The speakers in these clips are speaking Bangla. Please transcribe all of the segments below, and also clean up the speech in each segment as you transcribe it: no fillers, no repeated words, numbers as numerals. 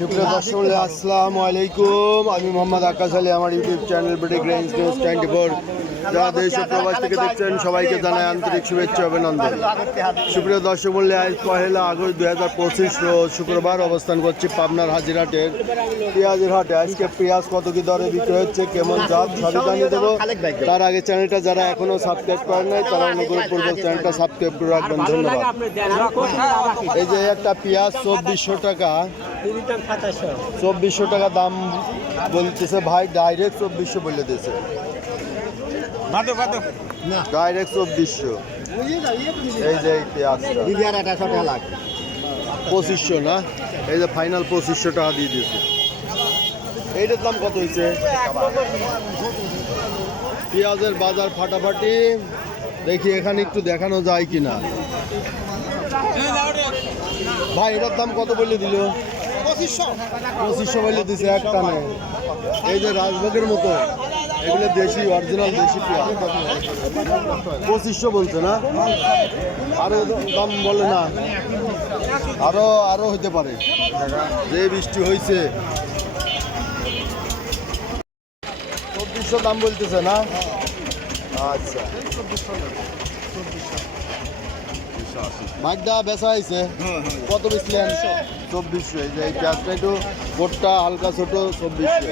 সুপ্রিয় দর্শক, আসসালামু আলাইকুম। আমি মোহাম্মদ আকাশ আলী। আমার YouTube channel British Grange news 24 যারা দেশ ও প্রবাস থেকে দেখছেন সবাইকে জানাই আন্তরিক শুভেচ্ছা অভিনন্দন। সুপ্রিয় দর্শক মূল্যে আজ 1 আগস্ট 2025 রোজ শুক্রবার অবস্থান করছি পাবনার হাজিরহাটের পেঁয়াজের হাটে। আজকে পেঁয়াজ কত কি দরে বিক্রি হচ্ছে, কেমন জাত, সবই জানিয়ে দেবো। তার আগে চ্যানেলটা যারা এখনো সাবস্ক্রাইব করেন নাই তারা অনুগ্রহপূর্বক চ্যানেলটা সাবস্ক্রাইব করে রাখবেন, ধন্যবাদ। এই যে একটা পেঁয়াজ 2400 টাকা, 2400 টাকা দাম বলতেছে ভাই, ডাইরেক্ট 2400 বলে দিয়েছে, ডাইরেক্ট 2400। এই যে এই পেঁয়াজটা 2500 না, এই যে ফাইনাল 2500 টাকা দিয়ে দিয়েছে। এইটার দাম কত হয়েছে? পেঁয়াজের বাজার ফাটাফাটি, দেখি এখানে একটু দেখানো যায় কিনা। ভাই এটার দাম কত বলে দিল? 2500 বলে দিছে একটা নেই। এই যে রাজভোগের মতো এগুলো দেশি, অরিজিনাল দেশি পেঁয়াজ 2500 বলছে না, আরো দাম বলে না, আরো হতে পারে। যে বৃষ্টি হয়েছে 2400 দাম বলতেছে না। আচ্ছা, মাগদা বেচা হয়েছে কত বেচলেন? 2400। এই যে এই পেঁয়াজটা একটু গোটটা হালকা ছোট, 2400।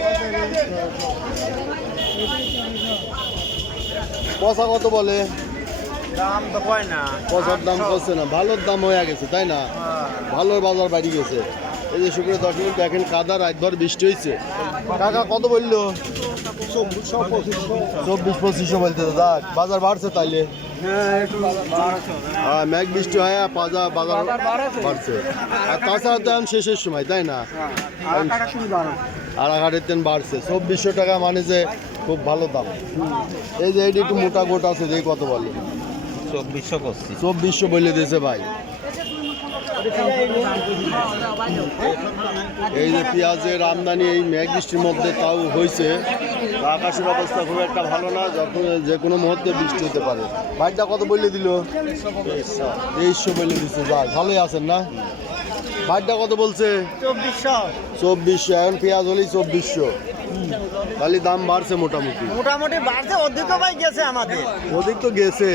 পচা কত বলে? দাম তো কয় না, পচার দাম করছে না, ভালোর দাম হয়ে গেছে তাই না, ভালোর বাজার বাড়ি গেছে। এই যে শুক্র দশমিক দেখেন কাদা, রাতভর বৃষ্টি হয়েছে। টাকা কত বললো? 2400-2500 বলতে। দেখ বাজার বাড়ছে তাইলে, হ্যাঁ মেঘ বৃষ্টি হয় বাজার বাড়ছে। আর তাছাড়া তো এখন শেষের সময় তাই না, আর হাটের তেন বাড়ছে। 2400 টাকা মানে যে খুব ভালো দাম। এই যে এইটা একটু মোটা গোট আছে, যে কত বলে? 2400 বলে দিয়েছে ভাই। এই যে পেঁয়াজের আমদানি এই মেঘ বৃষ্টির মধ্যে তাও হয়েছে। আকাশের অবস্থা খুব একটা ভালো না, যখন যে কোনো মুহূর্তে বৃষ্টি হতে পারে। ভাইটা কত বলে দিল? 2300 বলে দিচ্ছে। যাক ভালোই আছেন না। ভাইটা কত বলছে? 2400। এখন পেঁয়াজ হলেই 2400, তাহলে দাম বাড়ছে মোটামুটি বাড়ছে। অধিক ভাই গেছে, আমাদের অধিক তো গেছে।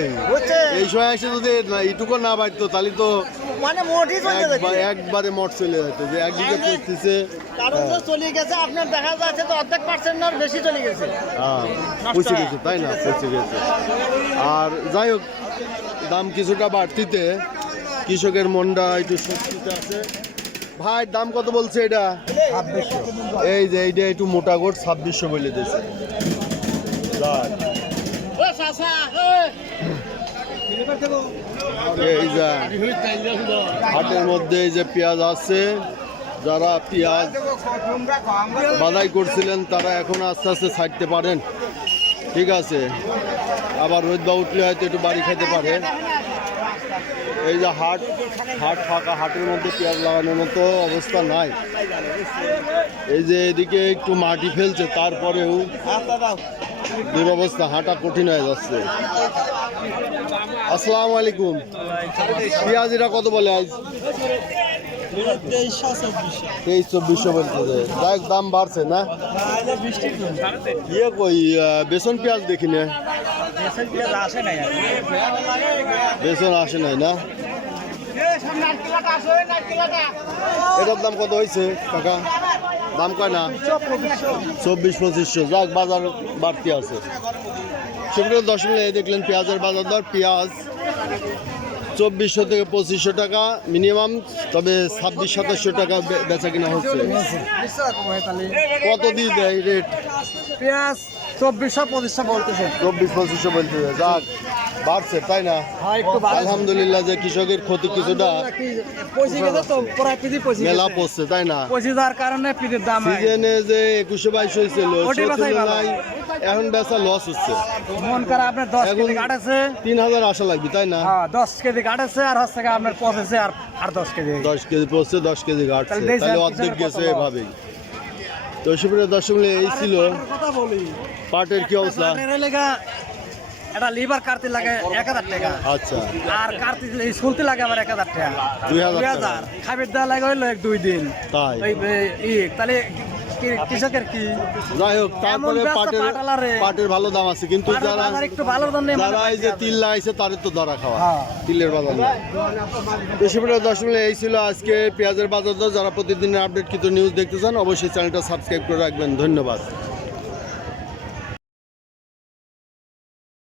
এই সময় এসে যদি এইটুকু না বাড়তো তাহলে তো মানে মোটই একবারে মোট চলে যেত, যে একদিকে পড়তেছে চলে গেছে। আপনার দেখা যাচ্ছে তো অর্ধেক পার্সেন্ট বেশি চলে গেছে, পৌঁছে গেছে তাই না, পৌঁছে গেছে। আর যাই হোক, দাম কিছুটা বাড়তিতে কৃষকের মনটা একটু স্বস্তিতে আছে। ভাই দাম কত বলছে এটা? 2600। এই যে এইটা একটু মোটা গোট 2600 বলে দিয়েছে। এই যে হাটের মধ্যে এই যে পেঁয়াজ আছে, যারা পেঁয়াজ বাদাই করছিলেন তারা এখন আস্তে আস্তে ছাড়তে পারেন, ঠিক আছে। আবার রোদ বা উঠলে হয়তো একটু বাড়ি খেতে পারে। এই যে হাট ফাঁকা, হাটের মধ্যে পেঁয়াজ লাগানোর মতো অবস্থা নাই। এই যে এদিকে একটু মাটি ফেলছে, তারপরেও দুরবস্থা, হাঁটা কঠিন হয়ে যাচ্ছে। আসসালামু আলাইকুম। পেঁয়াজিরা কত বলে আজ? 2300-2400 বলতেছে। যাই দাম বাড়ছে না। ইয়ে কই বেসন পেঁয়াজ দেখি না, বেসন আসে নাই না। এটার দাম কত হয়েছে কাকা? দাম কয় না, 2400-2500। যাক বাজার বাড়তি আছে। সুপ্রিয় দর্শক, এই দেখলেন পেঁয়াজের বাজার দর। পেঁয়াজ 2400 থেকে 2500 টাকা মিনিমাম, তবে 2600-2700 টাকা বেচা কিনা হচ্ছে। কত দিয়ে দেয় রেট? পেঁয়াজ 2400-2500 বলতেছে, 2400-2500 বলতেছে। যাক বাড়ছে তাই না, আলহামদুলিল্লাহ। যে কৃষকের ক্ষতি কিছুটা মেলা পড়ছে তাই না, সিজনে যে 2100-2200 হয়েছিল এখন বেচা লস হচ্ছে। মন করে আপনার 10 কেজি কাট আছে, 3000 আশা লাগবে তাই না। 10 কেজি কাট আছে, আর হচ্ছে আপনার পচেছে আর 10 কেজি পড়ছে, 10 কেজি কাটছে, তাহলে অর্ধেক গেছে এভাবেই। তো সুপ্রিয় দর্শক, এই ছিল পাটের কি অবস্থা। এটা লিভার কাটতে লাগে 1000 টাকা, আচ্ছা আর কাটতে শুনতে লাগে আমার 1000 টাকা। 2000 খাবার দেওয়া লাগে হইলো 1-2 দিন। তাই তাহলে কৃষকের কি যাই হোক, তারপরে ব্যবসা পাটের পাটালারে। পাটের ভালো দাম আছে, কিন্তু পাটের যারা বাজার একটু ভালো দাম নেই, যারা এই যে তিল লাগাইছে তাদের তো ধরা খাওয়া, হ্যাঁ। তিলের বাজার না। সুপ্রিয় দর্শক, এই ছিল আজকে পেঁয়াজের বাজার দর। যারা প্রতিদিনের আপডেট কিন্তু নিউজ দেখতে চান অবশ্যই চ্যানেলটা সাবস্ক্রাইব করে রাখবেন। ধন্যবাদ।